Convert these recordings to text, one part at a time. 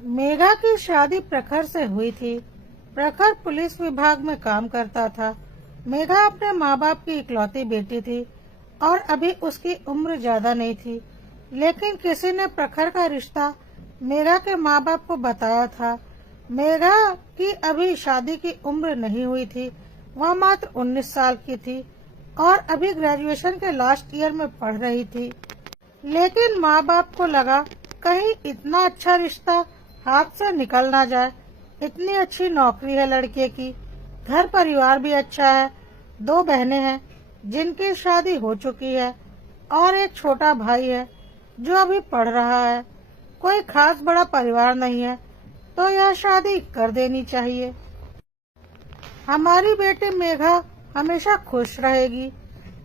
मेघा की शादी प्रखर से हुई थी। प्रखर पुलिस विभाग में काम करता था। मेघा अपने माँ बाप की इकलौती बेटी थी और अभी उसकी उम्र ज्यादा नहीं थी, लेकिन किसी ने प्रखर का रिश्ता मेघा के माँ बाप को बताया था। मेघा की अभी शादी की उम्र नहीं हुई थी, वह मात्र 19 साल की थी और अभी ग्रेजुएशन के लास्ट ईयर में पढ़ रही थी। लेकिन माँ बाप को लगा कहीं इतना अच्छा रिश्ता हाथ से निकल ना जाए। इतनी अच्छी नौकरी है लड़के की, घर परिवार भी अच्छा है, 2 बहनें हैं जिनकी शादी हो चुकी है और एक छोटा भाई है जो अभी पढ़ रहा है। कोई खास बड़ा परिवार नहीं है, तो यह शादी कर देनी चाहिए। हमारी बेटी मेघा हमेशा खुश रहेगी।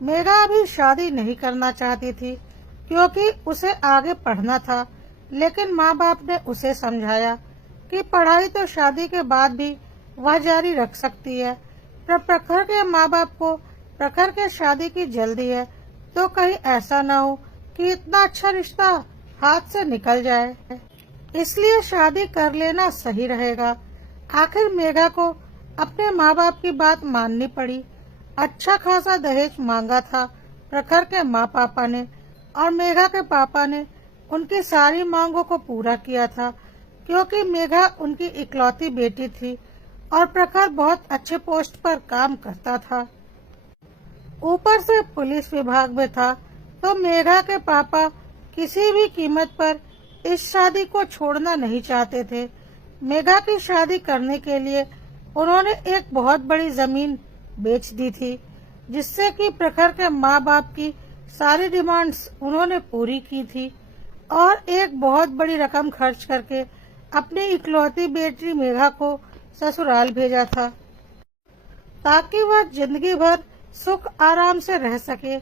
मेघा अभी शादी नहीं करना चाहती थी क्योंकि उसे आगे पढ़ना था, लेकिन माँ बाप ने उसे समझाया कि पढ़ाई तो शादी के बाद भी वह जारी रख सकती है। पर प्रखर के माँ बाप को प्रखर के शादी की जल्दी है, तो कहीं ऐसा न हो कि इतना अच्छा रिश्ता हाथ से निकल जाए, इसलिए शादी कर लेना सही रहेगा। आखिर मेघा को अपने माँ बाप की बात माननी पड़ी। अच्छा खासा दहेज मांगा था प्रखर के माँ पापा ने और मेघा के पापा ने उनकी सारी मांगों को पूरा किया था, क्योंकि मेघा उनकी इकलौती बेटी थी और प्रखर बहुत अच्छे पोस्ट पर काम करता था। ऊपर से पुलिस विभाग में था, तो मेघा के पापा किसी भी कीमत पर इस शादी को छोड़ना नहीं चाहते थे। मेघा की शादी करने के लिए उन्होंने एक बहुत बड़ी जमीन बेच दी थी, जिससे कि प्रखर के माँ बाप की सारी डिमांड्स उन्होंने पूरी की थी और एक बहुत बड़ी रकम खर्च करके अपनी इकलौती बेटी मेघा को ससुराल भेजा था, ताकि वह जिंदगी भर सुख आराम से रह सके।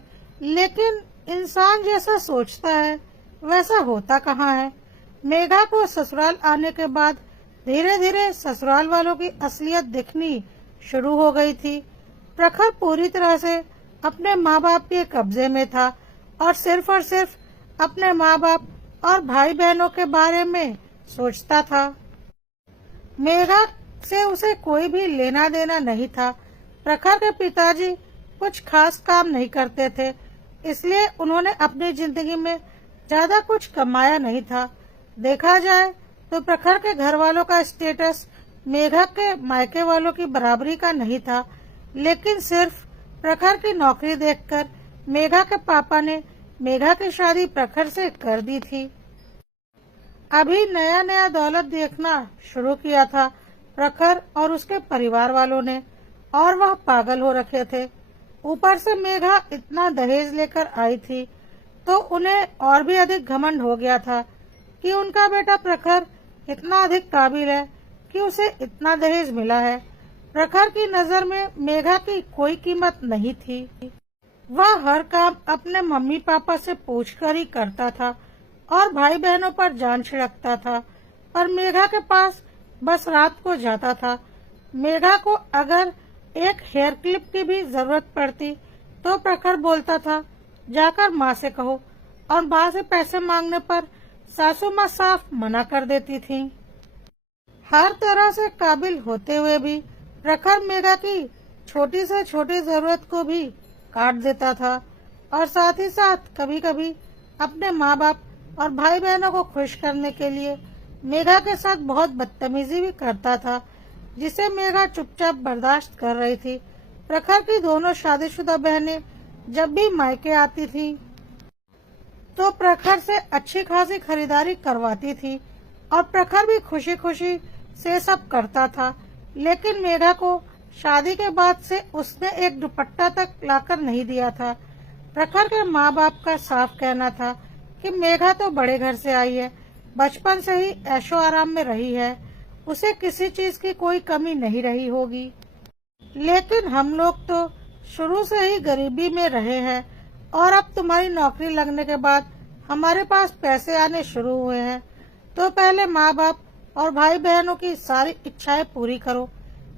लेकिन इंसान जैसा सोचता है वैसा होता कहाँ है। मेघा को ससुराल आने के बाद धीरे धीरे ससुराल वालों की असलियत दिखनी शुरू हो गई थी। प्रखर पूरी तरह से अपने माँ बाप के कब्जे में था और सिर्फ अपने माँ बाप और भाई बहनों के बारे में सोचता था। मेघा से उसे कोई भी लेना देना नहीं था। प्रखर के पिताजी कुछ खास काम नहीं करते थे, इसलिए उन्होंने अपनी जिंदगी में ज्यादा कुछ कमाया नहीं था। देखा जाए तो प्रखर के घर वालों का स्टेटस मेघा के मायके वालों की बराबरी का नहीं था, लेकिन सिर्फ प्रखर की नौकरी देखकर मेघा के पापा ने मेघा की शादी प्रखर से कर दी थी। अभी नया नया दौलत देखना शुरू किया था प्रखर और उसके परिवार वालों ने, और वह पागल हो रखे थे। ऊपर से मेघा इतना दहेज लेकर आई थी, तो उन्हें और भी अधिक घमंड हो गया था कि उनका बेटा प्रखर इतना अधिक काबिल है कि उसे इतना दहेज मिला है। प्रखर की नजर में मेघा की कोई कीमत नहीं थी। वह हर काम अपने मम्मी पापा से पूछकर ही करता था और भाई बहनों पर जान छिड़कता था, पर मेघा के पास बस रात को जाता था। मेघा को अगर एक हेयर क्लिप की भी जरूरत पड़ती तो प्रखर बोलता था, जाकर माँ से कहो, और माँ से पैसे मांगने पर सासू माँ साफ मना कर देती थी। हर तरह से काबिल होते हुए भी प्रखर मेघा की छोटी से छोटी जरूरत को भी काट देता था और साथ ही साथ कभी कभी अपने माँ बाप और भाई बहनों को खुश करने के लिए मेघा के साथ बहुत बदतमीजी भी करता था, जिसे मेघा चुपचाप बर्दाश्त कर रही थी। प्रखर की दोनों शादीशुदा बहनें जब भी मायके आती थी तो प्रखर से अच्छी खासी खरीदारी करवाती थी और प्रखर भी खुशी खुशी से सब करता था। लेकिन मेघा को शादी के बाद से उसने एक दुपट्टा तक लाकर नहीं दिया था। प्रखर के माँ बाप का साफ कहना था कि मेघा तो बड़े घर से आई है, बचपन से ही ऐशो आराम में रही है, उसे किसी चीज की कोई कमी नहीं रही होगी। लेकिन हम लोग तो शुरू से ही गरीबी में रहे हैं और अब तुम्हारी नौकरी लगने के बाद हमारे पास पैसे आने शुरू हुए हैं, तो पहले माँ बाप और भाई बहनों की सारी इच्छाएं पूरी करो।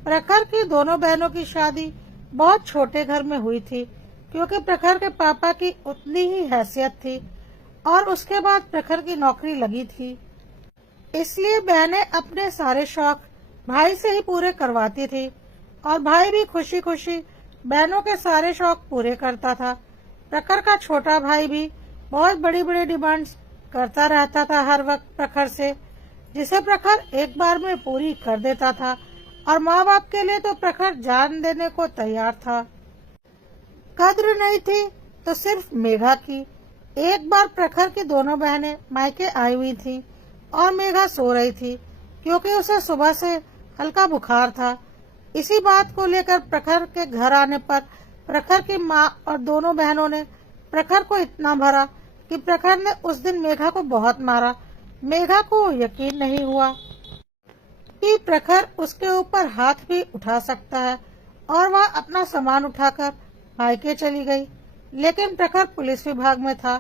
प्रखर की दोनों बहनों की शादी बहुत छोटे घर में हुई थी, क्योंकि प्रखर के पापा की उतनी ही हैसियत थी और उसके बाद प्रखर की नौकरी लगी थी। इसलिए बहनें अपने सारे शौक भाई से ही पूरे करवाती थी और भाई भी खुशी खुशी बहनों के सारे शौक पूरे करता था। प्रखर का छोटा भाई भी बहुत बड़ी बड़ी डिमांड्स करता रहता था हर वक्त प्रखर से, जिसे प्रखर एक बार में पूरी कर देता था और माँ बाप के लिए तो प्रखर जान देने को तैयार था। कद्र नहीं थी तो सिर्फ मेघा की। एक बार प्रखर की दोनों बहनें मायके आई हुई थीं और मेघा सो रही थी क्योंकि उसे सुबह से हल्का बुखार था। इसी बात को लेकर प्रखर के घर आने पर प्रखर की माँ और दोनों बहनों ने प्रखर को इतना भरा कि प्रखर ने उस दिन मेघा को बहुत मारा। मेघा को यकीन नहीं हुआ कि प्रखर उसके ऊपर हाथ भी उठा सकता है और वह अपना सामान उठाकर मायके चली गई। लेकिन प्रखर पुलिस विभाग में था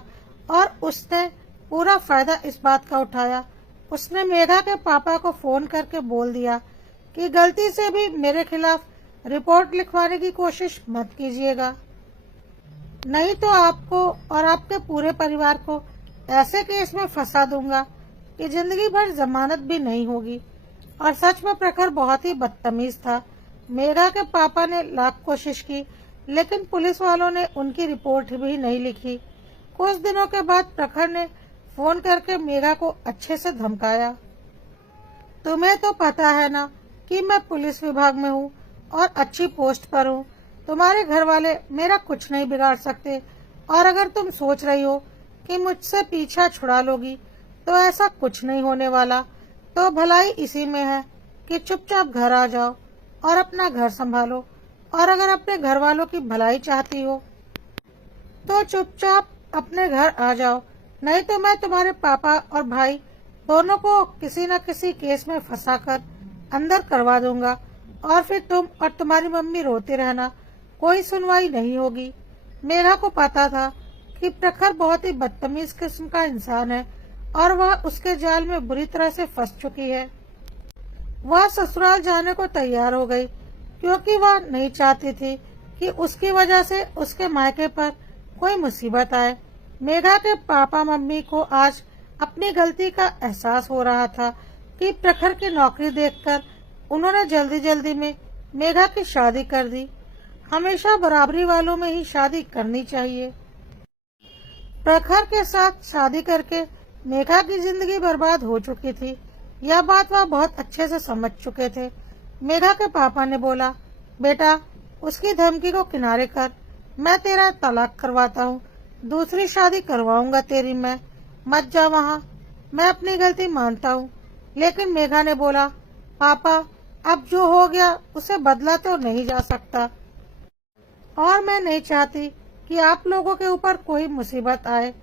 और उसने पूरा फायदा इस बात का उठाया। उसने मेघा के पापा को फोन करके बोल दिया कि गलती से भी मेरे खिलाफ रिपोर्ट लिखवाने की कोशिश मत कीजिएगा, नहीं तो आपको और आपके पूरे परिवार को ऐसे केस में फंसा दूंगा कि जिंदगी भर जमानत भी नहीं होगी। और सच में प्रखर बहुत ही बदतमीज था। मेघा के पापा ने लाख कोशिश की लेकिन पुलिस वालों ने उनकी रिपोर्ट भी नहीं लिखी। कुछ दिनों के बाद प्रखर ने फोन करके मेघा को अच्छे से धमकाया। तुम्हें तो पता है ना कि मैं पुलिस विभाग में हूँ और अच्छी पोस्ट पर हूँ। तुम्हारे घर वाले मेरा कुछ नहीं बिगाड़ सकते और अगर तुम सोच रही हो कि मुझसे पीछा छुड़ा लोगी तो ऐसा कुछ नहीं होने वाला। तो भलाई इसी में है कि चुपचाप घर आ जाओ और अपना घर संभालो और अगर अपने घर वालों की भलाई चाहती हो तो चुपचाप अपने घर आ जाओ, नहीं तो मैं तुम्हारे पापा और भाई दोनों को किसी न किसी केस में फंसाकर अंदर करवा दूंगा और फिर तुम और तुम्हारी मम्मी रोते रहना, कोई सुनवाई नहीं होगी। मेघा को पता था कि प्रखर बहुत ही बदतमीज किस्म का इंसान है और वह उसके जाल में बुरी तरह से फंस चुकी है। वह ससुराल जाने को तैयार हो गई क्योंकि वह नहीं चाहती थी कि उसकी वजह से उसके मायके पर कोई मुसीबत आए। मेघा के पापा मम्मी को आज अपनी गलती का एहसास हो रहा था कि प्रखर की नौकरी देखकर उन्होंने जल्दी जल्दी में मेघा की शादी कर दी। हमेशा बराबरी वालों में ही शादी करनी चाहिए। प्रखर के साथ शादी करके मेघा की जिंदगी बर्बाद हो चुकी थी। यह बात वह बहुत अच्छे से समझ चुके थे। मेघा के पापा ने बोला, बेटा उसकी धमकी को किनारे कर, मैं तेरा तलाक करवाता हूँ, दूसरी शादी करवाऊंगा तेरी मैं, मत जा वहाँ, मैं अपनी गलती मानता हूँ। लेकिन मेघा ने बोला, पापा अब जो हो गया उसे बदला तो नहीं जा सकता और मैं नहीं चाहती कि आप लोगों के ऊपर कोई मुसीबत आए।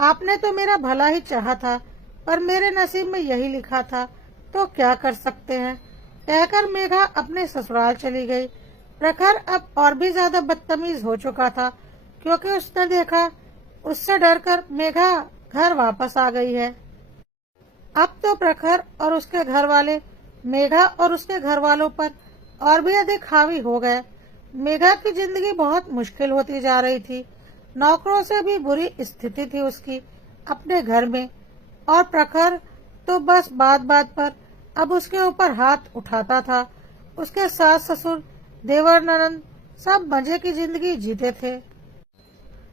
आपने तो मेरा भला ही चाहा था पर मेरे नसीब में यही लिखा था, तो क्या कर सकते हैं। कहकर मेघा अपने ससुराल चली गई। प्रखर अब और भी ज्यादा बदतमीज हो चुका था क्योंकि उसने देखा उससे डरकर मेघा घर वापस आ गई है। अब तो प्रखर और उसके घर वाले मेघा और उसके घर वालों पर और भी अधिक हावी हो गए। मेघा की जिंदगी बहुत मुश्किल होती जा रही थी। नौकरों से भी बुरी स्थिति थी उसकी अपने घर में और प्रखर तो बस बात बात पर अब उसके ऊपर हाथ उठाता था। उसके सास ससुर देवर ननद सब मजे की जिंदगी जीते थे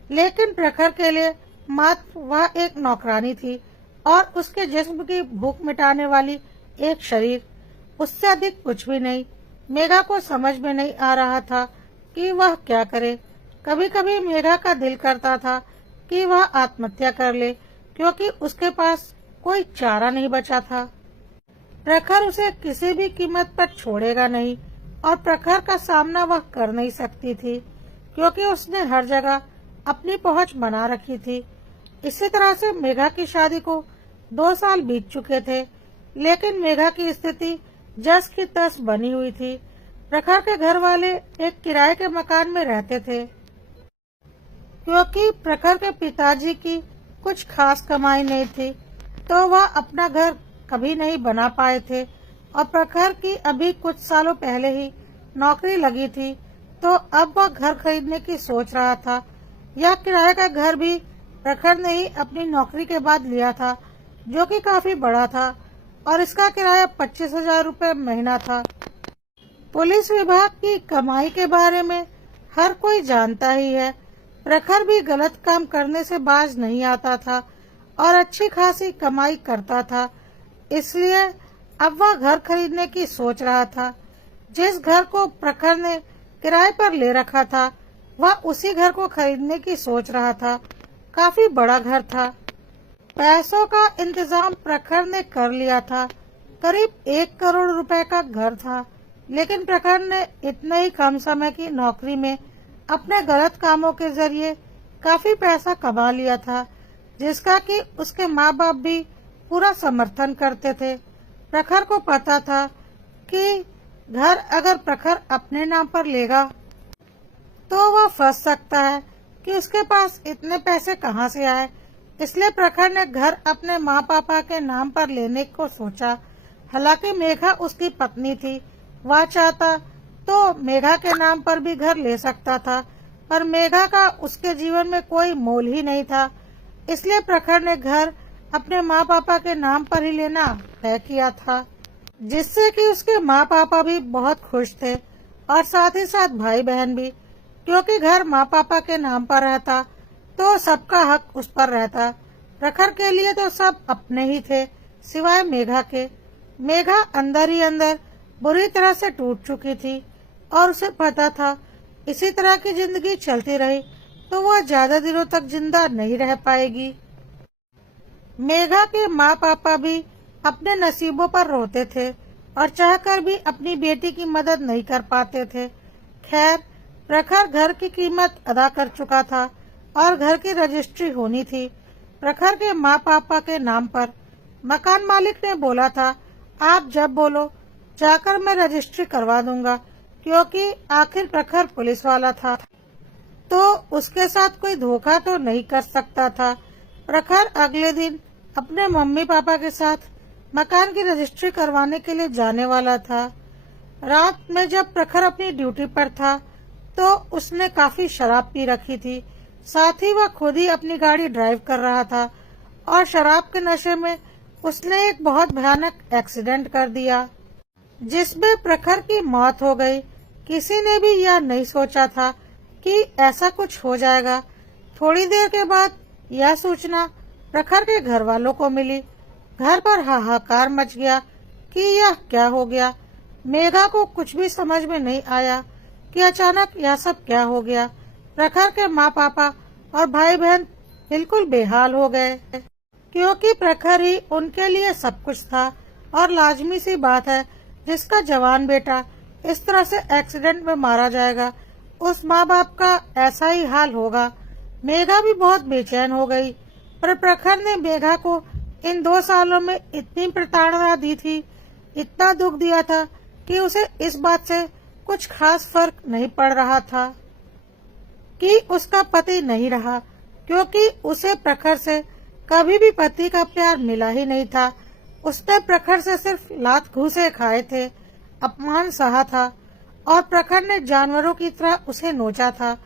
लेकिन प्रखर के लिए मात्र वह एक नौकरानी थी और उसके जिस्म की भूख मिटाने वाली एक शरीर, उससे अधिक कुछ भी नहीं। मेघा को समझ में नहीं आ रहा था कि वह क्या करे। कभी कभी मेघा का दिल करता था कि वह आत्महत्या कर ले क्योंकि उसके पास कोई चारा नहीं बचा था। प्रखर उसे किसी भी कीमत पर छोड़ेगा नहीं और प्रखर का सामना वह कर नहीं सकती थी क्योंकि उसने हर जगह अपनी पहुंच बना रखी थी। इसी तरह से मेघा की शादी को 2 साल बीत चुके थे लेकिन मेघा की स्थिति जस की तस बनी हुई थी। प्रखर के घर वाले एक किराए के मकान में रहते थे क्योंकि प्रखर के पिताजी की कुछ खास कमाई नहीं थी तो वह अपना घर कभी नहीं बना पाए थे और प्रखर की अभी कुछ सालों पहले ही नौकरी लगी थी तो अब वह घर खरीदने की सोच रहा था। यह किराए का घर भी प्रखर ने ही अपनी नौकरी के बाद लिया था जो कि काफी बड़ा था। और इसका किराया 25,000 रुपये महीना था। पुलिस विभाग की कमाई के बारे में हर कोई जानता ही है। प्रखर भी गलत काम करने से बाज नहीं आता था और अच्छी खासी कमाई करता था। इसलिए अब वह घर खरीदने की सोच रहा था। जिस घर को प्रखर ने किराए पर ले रखा था वह उसी घर को खरीदने की सोच रहा था। काफी बड़ा घर था। पैसों का इंतजाम प्रखर ने कर लिया था। करीब 1 करोड़ रुपए का घर था, लेकिन प्रखर ने इतने ही कम समय की नौकरी में अपने गलत कामों के जरिए काफी पैसा कमा लिया था, जिसका कि उसके माँ बाप भी पूरा समर्थन करते थे। प्रखर को पता था कि घर अगर प्रखर अपने नाम पर लेगा तो वह फंस सकता है कि उसके पास इतने पैसे कहाँ से आए। इसलिए प्रखर ने घर अपने माँ पापा के नाम पर लेने को सोचा। हालांकि मेघा उसकी पत्नी थी, वह चाहता तो मेघा के नाम पर भी घर ले सकता था, पर मेघा का उसके जीवन में कोई मोल ही नहीं था। इसलिए प्रखर ने घर अपने माँ पापा के नाम पर ही लेना तय किया था, जिससे कि उसके माँ पापा भी बहुत खुश थे और साथ ही साथ भाई बहन भी, क्योंकि घर माँ पापा के नाम पर रहता तो सबका हक उस पर रहता। प्रखर के लिए तो सब अपने ही थे सिवाय मेघा के। मेघा अंदर ही अंदर बुरी तरह से टूट चुकी थी और उसे पता था इसी तरह की जिंदगी चलती रही तो वह ज्यादा दिनों तक जिंदा नहीं रह पाएगी। मेघा के माँ पापा भी अपने नसीबों पर रोते थे और चाहकर भी अपनी बेटी की मदद नहीं कर पाते थे। खैर, प्रखर घर की कीमत अदा कर चुका था और घर की रजिस्ट्री होनी थी प्रखर के माँ पापा के नाम पर। मकान मालिक ने बोला था, आप जब बोलो जाकर मैं रजिस्ट्री करवा दूंगा, क्योंकि आखिर प्रखर पुलिस वाला था तो उसके साथ कोई धोखा तो नहीं कर सकता था। प्रखर अगले दिन अपने मम्मी पापा के साथ मकान की रजिस्ट्री करवाने के लिए जाने वाला था। रात में जब प्रखर अपनी ड्यूटी पर था तो उसने काफी शराब पी रखी थी। साथ ही वह खुद ही अपनी गाड़ी ड्राइव कर रहा था और शराब के नशे में उसने एक बहुत भयानक एक्सीडेंट कर दिया, जिसमें प्रखर की मौत हो गई। किसी ने भी यह नहीं सोचा था कि ऐसा कुछ हो जाएगा। थोड़ी देर के बाद यह सूचना प्रखर के घर वालों को मिली। घर पर हाहाकार मच गया कि यह क्या हो गया। मेघा को कुछ भी समझ में नहीं आया कि अचानक यह सब क्या हो गया। प्रखर के माँ पापा और भाई बहन बिल्कुल बेहाल हो गए, क्योंकि प्रखर ही उनके लिए सब कुछ था और लाजमी सी बात है जिसका जवान बेटा इस तरह से एक्सीडेंट में मारा जाएगा उस माँ बाप का ऐसा ही हाल होगा। मेघा भी बहुत बेचैन हो गई, पर प्रखर ने मेघा को इन 2 सालों में इतनी प्रताड़ना दी थी, इतना दुख दिया था कि उसे इस बात से कुछ खास फर्क नहीं पड़ रहा था कि उसका पति नहीं रहा, क्योंकि उसे प्रखर से कभी भी पति का प्यार मिला ही नहीं था। उसने प्रखर से सिर्फ लात घूंसे खाए थे, अपमान सहा था और प्रखर ने जानवरों की तरह उसे नोचा था।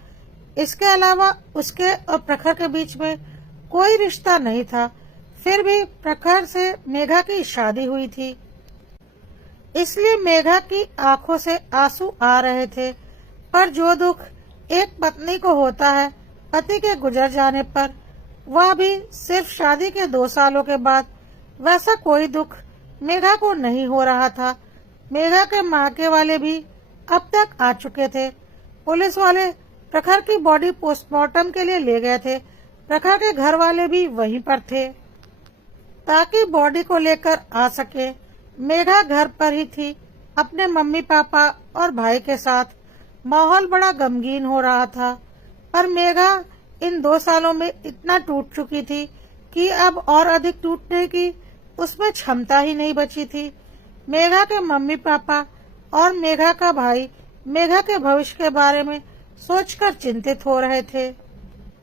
इसके अलावा उसके और प्रखर के बीच में कोई रिश्ता नहीं था। फिर भी प्रखर से मेघा की शादी हुई थी, इसलिए मेघा की आंखों से आंसू आ रहे थे। पर जो दुख एक पत्नी को होता है पति के गुजर जाने पर, वह भी सिर्फ शादी के 2 सालों के बाद, वैसा कोई दुख मेघा को नहीं हो रहा था। मेघा के मायके वाले भी अब तक आ चुके थे। पुलिस वाले प्रखर की बॉडी पोस्टमार्टम के लिए ले गए थे। प्रखर के घर वाले भी वहीं पर थे ताकि बॉडी को लेकर आ सके। मेघा घर पर ही थी अपने मम्मी पापा और भाई के साथ। माहौल बड़ा गमगीन हो रहा था, पर मेघा इन 2 सालों में इतना टूट चुकी थी कि अब और अधिक टूटने की उसमें क्षमता ही नहीं बची थी। मेघा के मम्मी पापा और मेघा का भाई मेघा के भविष्य के बारे में सोचकर चिंतित हो रहे थे।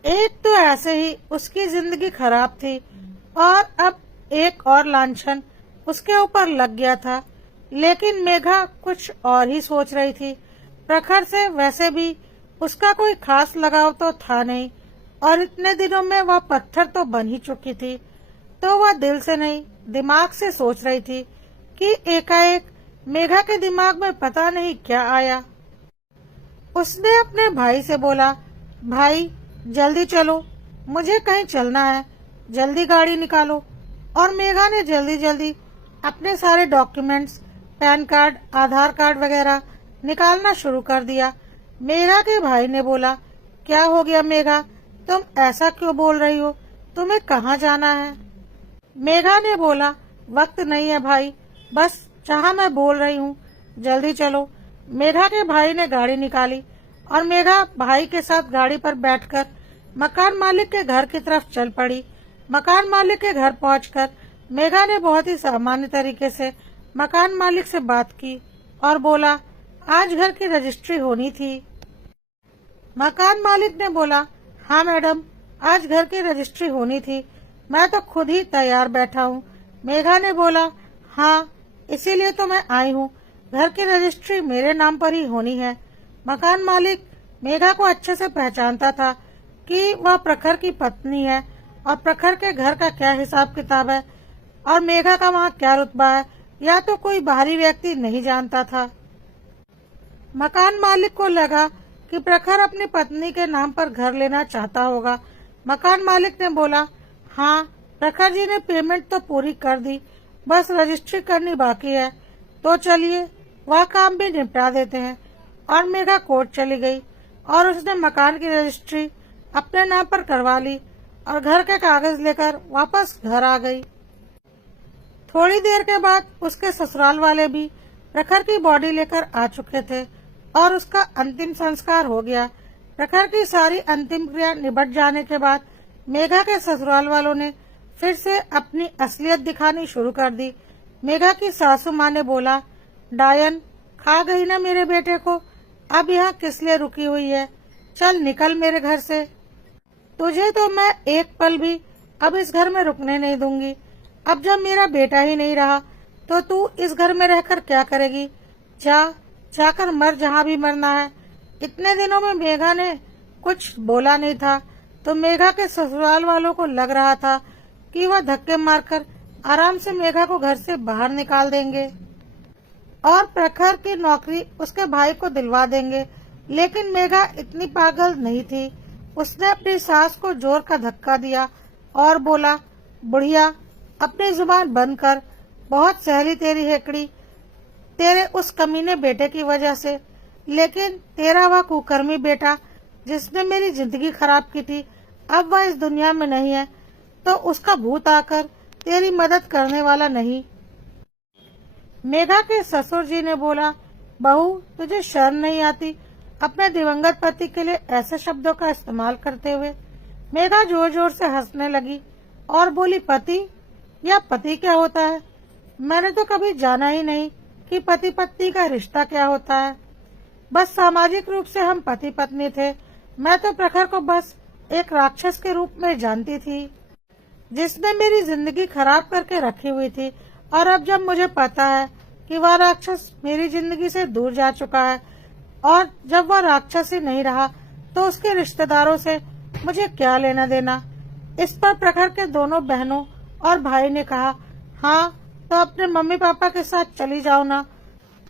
एक तो ऐसे ही उसकी जिंदगी खराब थी और अब एक और लांछन उसके ऊपर लग गया था। लेकिन मेघा कुछ और ही सोच रही थी। प्रखर से वैसे भी उसका कोई खास लगाव तो था नहीं और इतने दिनों में वह पत्थर तो बन ही चुकी थी। तो वह दिल से नहीं दिमाग से सोच रही थी कि एकाएक मेघा के दिमाग में पता नहीं क्या आया। उसने अपने भाई से बोला, भाई जल्दी चलो, मुझे कहीं चलना है, जल्दी गाड़ी निकालो। और मेघा ने जल्दी जल्दी अपने सारे डॉक्यूमेंट्स, पैन कार्ड, आधार कार्ड वगैरह निकालना शुरू कर दिया। मेघा के भाई ने बोला, क्या हो गया मेघा, तुम ऐसा क्यों बोल रही हो, तुम्हें कहाँ जाना है? मेघा ने बोला, वक्त नहीं है भाई, बस जहाँ मैं बोल रही हूँ, जल्दी चलो। मेघा के भाई ने गाड़ी निकाली और मेघा भाई के साथ गाड़ी पर बैठकर मकान मालिक के घर की तरफ चल पड़ी। मकान मालिक के घर पहुंचकर मेघा ने बहुत ही सामान्य तरीके से मकान मालिक से बात की और बोला, आज घर की रजिस्ट्री होनी थी। मकान मालिक ने बोला, हाँ मैडम, आज घर की रजिस्ट्री होनी थी, मैं तो खुद ही तैयार बैठा हूँ। मेघा ने बोला, हाँ इसीलिए तो मैं आई हूँ, घर की रजिस्ट्री मेरे नाम पर ही होनी है। मकान मालिक मेघा को अच्छे से पहचानता था कि वह प्रखर की पत्नी है और प्रखर के घर का क्या हिसाब किताब है और मेघा का वहाँ क्या रुतबा है, या तो कोई बाहरी व्यक्ति नहीं जानता था। मकान मालिक को लगा कि प्रखर अपनी पत्नी के नाम पर घर लेना चाहता होगा। मकान मालिक ने बोला, हाँ प्रखर जी ने पेमेंट तो पूरी कर दी, बस रजिस्ट्री करनी बाकी है, तो चलिए वह काम भी निपटा देते हैं। और मेघा कोर्ट चली गई और उसने मकान की रजिस्ट्री अपने नाम पर करवा ली और घर के कागज लेकर वापस घर आ गई। थोड़ी देर के बाद उसके ससुराल वाले भी प्रखर की बॉडी लेकर आ चुके थे और उसका अंतिम संस्कार हो गया। प्रखर की सारी अंतिम क्रिया निबट जाने के बाद मेघा के ससुराल वालों ने फिर से अपनी असलियत दिखानी शुरू कर दी। मेघा की सासू माँ ने बोला, डायन खा गई ना मेरे बेटे को, अब यहाँ किस लिए रुकी हुई है, चल निकल मेरे घर से, तुझे तो मैं एक पल भी अब इस घर में रुकने नहीं दूंगी। अब जब मेरा बेटा ही नहीं रहा तो तू इस घर में रहकर क्या करेगी, जाकर मर जहाँ भी मरना है। इतने दिनों में मेघा ने कुछ बोला नहीं था तो मेघा के ससुराल वालों को लग रहा था कि वह धक्के मारकर आराम से मेघा को घर से बाहर निकाल देंगे और प्रखर की नौकरी उसके भाई को दिलवा देंगे। लेकिन मेघा इतनी पागल नहीं थी। उसने अपनी सास को जोर का धक्का दिया और बोला, बुढ़िया अपनी जुबान बंद कर, बहुत सहली तेरी हेकड़ी तेरे उस कमीने बेटे की वजह से, लेकिन तेरा वह कुकर्मी बेटा जिसने मेरी जिंदगी खराब की थी, अब वह इस दुनिया में नहीं है, तो उसका भूत आकर तेरी मदद करने वाला नहीं। मेघा के ससुर जी ने बोला, बहू तुझे शर्म नहीं आती अपने दिवंगत पति के लिए ऐसे शब्दों का इस्तेमाल करते हुए? मेघा जोर जोर से हंसने लगी और बोली, पति या पति क्या होता है, मैंने तो कभी जाना ही नहीं कि पति पत्नी का रिश्ता क्या होता है। बस सामाजिक रूप से हम पति पत्नी थे। मैं तो प्रखर को बस एक राक्षस के रूप में जानती थी जिसने मेरी जिंदगी खराब करके रखी हुई थी, और अब जब मुझे पता है कि वह राक्षस मेरी जिंदगी से दूर जा चुका है और जब वह राक्षस ही नहीं रहा तो उसके रिश्तेदारों से मुझे क्या लेना देना। इस पर प्रखर के दोनों बहनों और भाई ने कहा, हाँ तो अपने मम्मी पापा के साथ चली जाओ ना,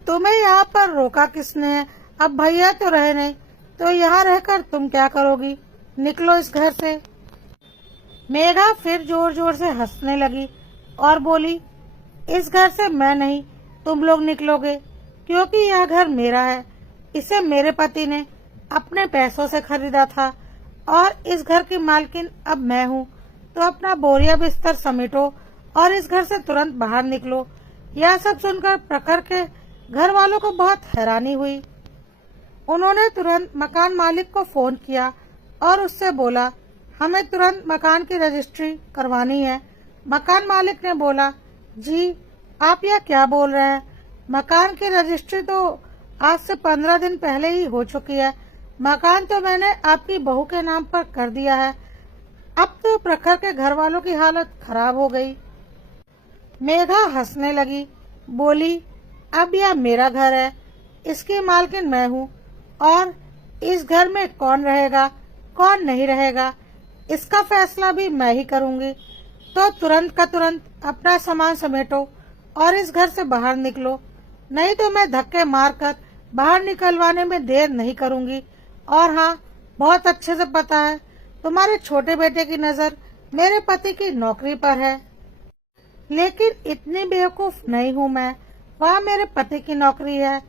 तुम्हें यहाँ पर रोका किसने है, अब भैया तो रहे नहीं तो यहाँ रहकर तुम क्या करोगी, निकलो इस घर से। मेघा फिर जोर जोर से हंसने लगी और बोली, इस घर से मैं नहीं तुम लोग निकलोगे, क्योंकि यह घर मेरा है, इसे मेरे पति ने अपने पैसों से खरीदा था और इस घर की मालकिन अब मैं हूँ, तो अपना बोरिया बिस्तर समेटो और इस घर से तुरंत बाहर निकलो। यह सब सुनकर प्रखर के घर वालों को बहुत हैरानी हुई। उन्होंने तुरंत मकान मालिक को फोन किया और उससे बोला, हमें तुरंत मकान की रजिस्ट्री करवानी है। मकान मालिक ने बोला, जी आप यह क्या बोल रहे हैं, मकान की रजिस्ट्री तो आज से 15 दिन पहले ही हो चुकी है, मकान तो मैंने आपकी बहू के नाम पर कर दिया है। अब तो प्रखर के घर वालों की हालत खराब हो गई। मेघा हंसने लगी, बोली, अब यह मेरा घर है, इसकी मालकिन मैं हूँ और इस घर में कौन रहेगा कौन नहीं रहेगा इसका फैसला भी मैं ही करूँगी। तो तुरंत का तुरंत अपना सामान समेटो और इस घर से बाहर निकलो, नहीं तो मैं धक्के मारकर बाहर निकलवाने में देर नहीं करूंगी। और हाँ, बहुत अच्छे से पता है तुम्हारे छोटे बेटे की नजर मेरे पति की नौकरी पर है, लेकिन इतनी बेवकूफ नहीं हूँ मैं। वह मेरे पति की नौकरी है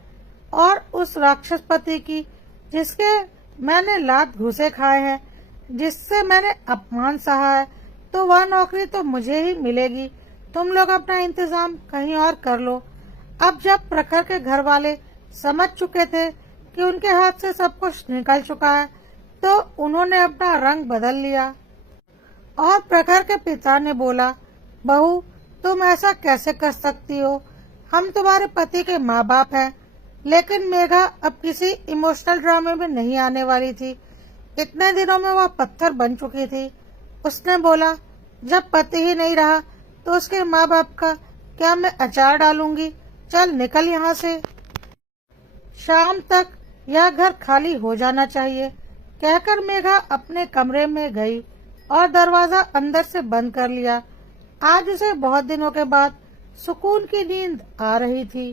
और उस राक्षस पति की जिसके मैंने लात घूसे खाए हैं, जिससे मैंने अपमान सहा है, तो वह नौकरी तो मुझे ही मिलेगी। तुम लोग अपना इंतजाम कहीं और कर लो। अब जब प्रखर के घर वाले समझ चुके थे कि उनके हाथ से सब कुछ निकल चुका है, तो उन्होंने अपना रंग बदल लिया और प्रखर के पिता ने बोला, बहू तुम ऐसा कैसे कर सकती हो? हम तुम्हारे पति के माँ बाप हैं। लेकिन मेघा अब किसी इमोशनल ड्रामे में नहीं आने वाली थी। इतने दिनों में वह पत्थर बन चुकी थी। उसने बोला, जब पति ही नहीं रहा तो उसके माँ बाप का क्या मैं अचार डालूंगी? चल निकल यहाँ से। शाम तक यह घर खाली हो जाना चाहिए, कहकर मेघा अपने कमरे में गई और दरवाजा अंदर से बंद कर लिया। आज उसे बहुत दिनों के बाद सुकून की नींद आ रही थी।